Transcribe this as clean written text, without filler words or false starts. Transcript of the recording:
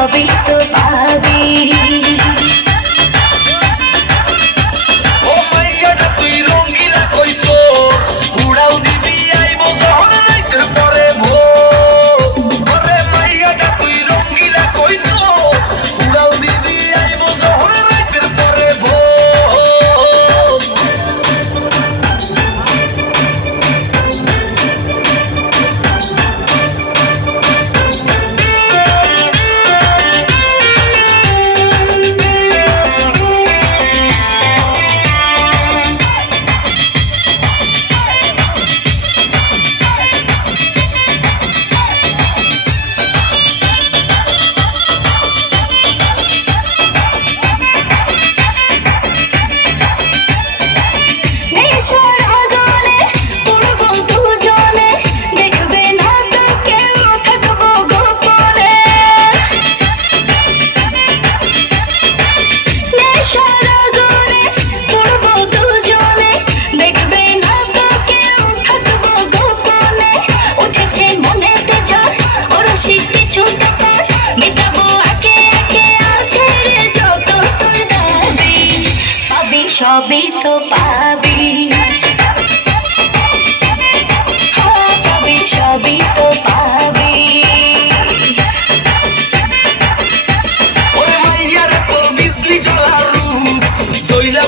সবই তো পাবি। ও মাইয়াটা তুই রঙ্গিলা কই তো উড়াও দিবি আইবো যখন রাইতের পরে ভোর। ওরে মাইয়াটা তুই রঙ্গিলা কই তো উড়াও দিবি আইবো যখন রাইতের পরে ভোর। নেশার আগুনে পড়বো দুজনে, দেখবে না তো কেউ, থাকবো গোপনে। নেশার আগুনে পড়বো দুজনে, দেখবে না তো কেউ, থাকবো গোপনে। উঠেছে মনেতে ঝড়, ওরসিক পিছুতে তার, মেটাবো একে একে আছে রে যত তোর দাবি। পাবি সবই তো পাবি, হ্যাঁ পাবি সবই তো পাবি। ওরে মাইয়ারে তোর বিজলি জ্বলা রূপ জইলা